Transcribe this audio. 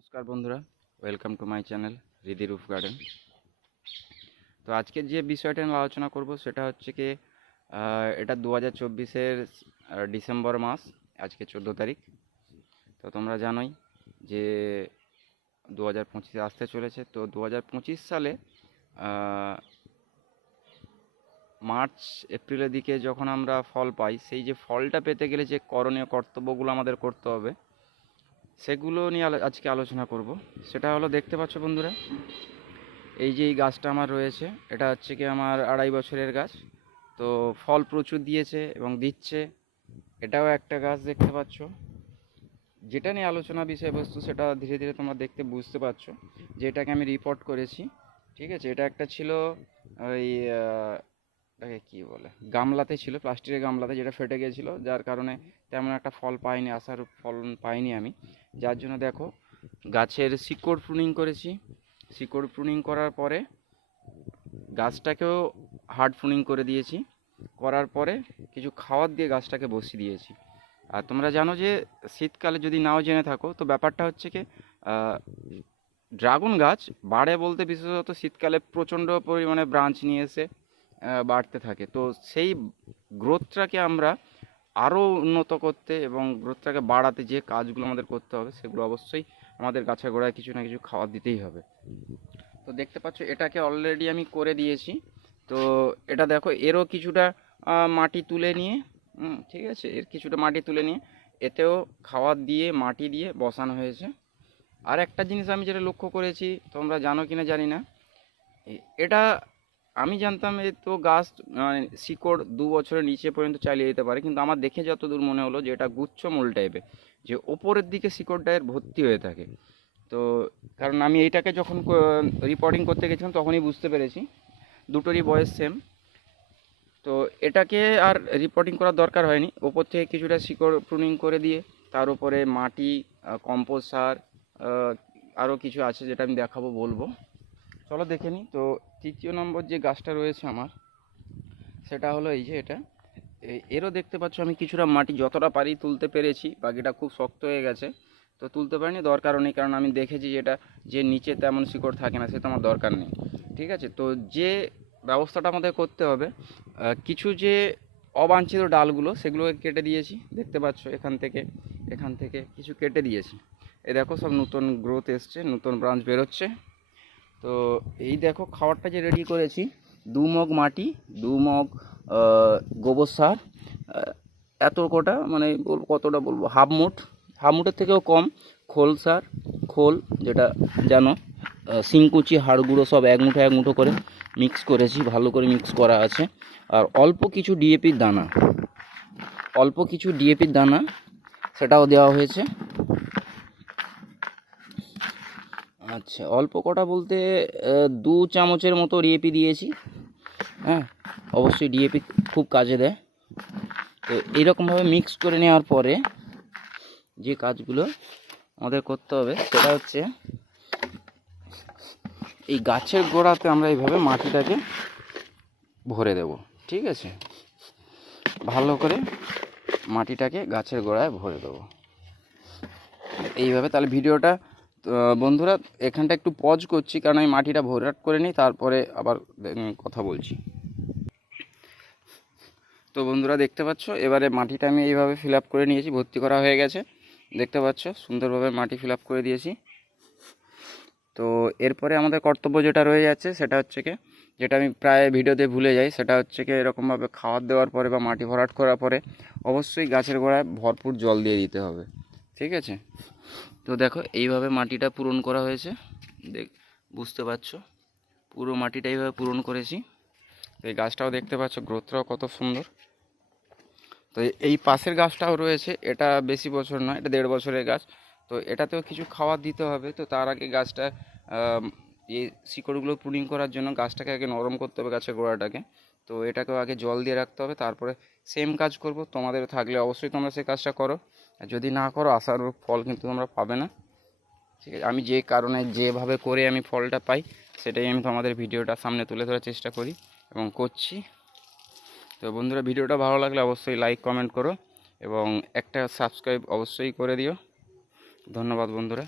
নমস্কার বন্ধুরা, welcome to my channel Riddhi roof garden. তো আজকে যে বিষয়টা নিয়ে আলোচনা করব সেটা হচ্ছে কি এটা 2024-এর ডিসেম্বর মাস, আজকে 14 তারিখ। তো তোমরা জানোই যে 2025 আসতে চলেছে। তো 2025 সালে মার্চ এপ্রিলের দিকে যখন আমরা ফল পাই, সেই যে ফলটা পেতে গেলে যে করণীয় কর্তব্যগুলো আমাদের করতে হবে সেগুলো নিয়ে আজকে আলোচনা করব। সেটা হলো, দেখতে পাচ্ছ বন্ধুরা, এই যে এই গাছটা আমার রয়েছে, এটা হচ্ছে কি আমার 2.5 বছরের গাছ। তো ফল প্রচুর দিয়েছে এবং দিচ্ছে। এটাও একটা গাছ দেখতে পাচ্ছ। যেটা নিয়ে আলোচনা বিষয়বস্তু সেটা ধীরে ধীরে তোমরা দেখতে বুঝতে পারছো, যে এটাকে আমি রিপোর্ট করেছি। ঠিক আছে, এটা একটা ছিল ওই এটাকে কী বলে, গামলাতে ছিল, প্লাস্টিকের গামলাতে, যেটা ফেটে গিয়েছিলো, যার কারণে তেমন একটা ফল পাইনি, আসার ফলন পাইনি আমি। যার জন্য দেখো গাছের শিকড় প্রুনিং করেছি। শিকড় প্রুনিং করার পরে গাছটাকেও হার্ড প্রুনিং করে দিয়েছি। করার পরে কিছু খাবার দিয়ে গাছটাকে বসিয়ে দিয়েছি। আর তোমরা জানো যে শীতকালে, যদি নাও জেনে থাকো, তো ব্যাপারটা হচ্ছে কি ড্রাগন গাছ বাড়ে বলতে বিশেষত শীতকালে প্রচণ্ড পরিমাণে ব্রাঞ্চ নিয়ে এসে বাড়তে থাকে। তো সেই গ্রোথটাকে আমরা আরও উন্নত করতে এবং গ্রোথটাকে বাড়াতে যে কাজগুলো আমাদের করতে হবে, সেগুলো অবশ্যই আমাদের গাছের গোড়ায় কিছু না কিছু খাবার দিতেই হবে। তো দেখতে পাচ্ছ এটাকে অলরেডি আমি করে দিয়েছি। তো এটা দেখো, এরও কিছুটা মাটি তুলে নিয়ে, ঠিক আছে, এর কিছুটা মাটি তুলে নিয়ে এতেও খাবার দিয়ে মাটি দিয়ে বসানো হয়েছে। আর একটা জিনিস আমি যেটা লক্ষ্য করেছি, তোমরা জানো কিনা জানি না, এটা আমি জানতাম এ তো গাছ মানে শিকড় 2 বছরের নিচে পর্যন্ত চালিয়ে যেতে পারে, কিন্তু আমার দেখে যতদূর মনে হলো যে এটা গুচ্ছমূল টাইপের, যে ওপরের দিকে শিকড়টা এর ভর্তি হয়ে থাকে। তো কারণ আমি এইটাকে যখন রিপোর্টিং করতে গেছিলাম তখনই বুঝতে পেরেছি দুটোরই বয়স সেম। তো এটাকে আর রিপোর্টিং করার দরকার হয়নি, ওপর থেকে কিছুটা শিকড় প্রুনিং করে দিয়ে তার উপরে মাটি, কম্পোস্ট সার, আরও কিছু আছে যেটা আমি দেখাবো বলবো, চলো দেখে নিই। তো তৃতীয় নম্বর যে গাছটা রয়েছে আমার, সেটা হলো এই যে এটা। এরও দেখতে পাচ্ছ আমি কিছুটা মাটি যতটা পারি তুলতে পেরেছি, বাকিটা খুব শক্ত হয়ে গেছে, তো তুলতে পারিনি, দরকারও নেই, কারণ আমি দেখেছি যেটা যে নিচে তেমন শিকড় থাকে না, সে তো আমার দরকার নেই। ঠিক আছে, তো যে ব্যবস্থাটা আমাদের করতে হবে, কিছু যে অবাঞ্ছিত ডালগুলো সেগুলোকে কেটে দিয়েছি, দেখতে পাচ্ছ এখান থেকে কিছু কেটে দিয়েছি। এ দেখো সব নতুন গ্রোথ এসছে, নতুন ব্রাঞ্চ বেরোচ্ছে। তো এই দেখো খাবারটা যে রেডি করেছি, 2 মগ মাটি, 2 মগ গোবর সার, এত কটা, মানে বলবো কতটা বলবো, হাফ মুটের থেকেও কম খোল সার, খোল যেটা জানো, শিংকুচি, হাড় গুঁড়ো সব এক মুঠো করে মিক্স করেছি, ভালো করে মিক্স করা আছে। আর অল্প কিছু ডিএপির দানা সেটাও দেওয়া হয়েছে। আচ্ছা, অল্প কটা বলতে 2 চামচের মতো ডিএপি দিয়েছি। হ্যাঁ, অবশ্যই ডিএপি খুব কাজে দেয়। তো এইরকমভাবে মিক্স করে নেওয়ার পরে যে কাজগুলো আমাদের করতে হবে সেটা হচ্ছে, এই গাছের গোড়াতে আমরা এইভাবে মাটিটাকে ভরে দেব। ঠিক আছে, ভালো করে মাটিটাকে গাছের গোড়ায় ভরে দেবো এইভাবে। তাহলে ভিডিওটা বন্ধুরা এখানটা একটু পজ করছি, কারণ আমি মাটিটা ভরাট করে নিই, তারপরে আবার কথা বলছি। তো বন্ধুরা দেখতে পাচ্ছ, এবারে মাটিটা আমি এইভাবে ফিল আপ করে নিয়েছি, ভর্তি করা হয়ে গেছে, দেখতে পাচ্ছ সুন্দরভাবে মাটি ফিল আপ করে দিয়েছি। তো এরপরে আমাদের কর্তব্য যেটা রয়ে যাচ্ছে সেটা হচ্ছে কি, যেটা আমি প্রায় ভিডিওতে ভুলে যাই, সেটা হচ্ছে কি, এরকমভাবে খাবার দেওয়ার পরে বা মাটি ভরাট করার পরে অবশ্যই গাছের গোড়ায় ভরপুর জল দিয়ে দিতে হবে। ঠিক আছে, তো দেখো এইভাবে মাটিটা পূরণ করা হয়েছে, বুঝতে পারছো, পুরো মাটিটা এইভাবে পূরণ করেছি। এই গাছটাও দেখতে পাচ্ছ, গ্রোথটাও কত সুন্দর। তো এই পাশের গাছটাও রয়েছে, এটা বেশি বছর নয়, এটা 1.5 বছরের গাছ। তো এটাতেও কিছু খাবার দিতে হবে। তো তার আগে গাছটা এই শিকড়গুলো প্রুনিং করার জন্য গাছটাকে আগে নরম করতে হবে, গাছের গোড়াটাকে। তো এটাকেও আগে জল দিয়ে রাখতে হবে, তারপরে সেম কাজ করব। তোমাদের থাকলে অবশ্যই তোমরা সেই কাজটা করো, আর যদি না করো আশার ফল কিন্তু তোমরা পাবে না। ঠিক আছে, আমি যে কারণে যেভাবে করে আমি ফলটা পাই সেটাই আমি তোমাদের ভিডিওটা সামনে তুলে ধরার চেষ্টা করি এবং করছি। তো বন্ধুরা ভিডিওটা ভালো লাগলে অবশ্যই লাইক কমেন্ট করো এবং একটা সাবস্ক্রাইব অবশ্যই করে দিও। ধন্যবাদ বন্ধুরা।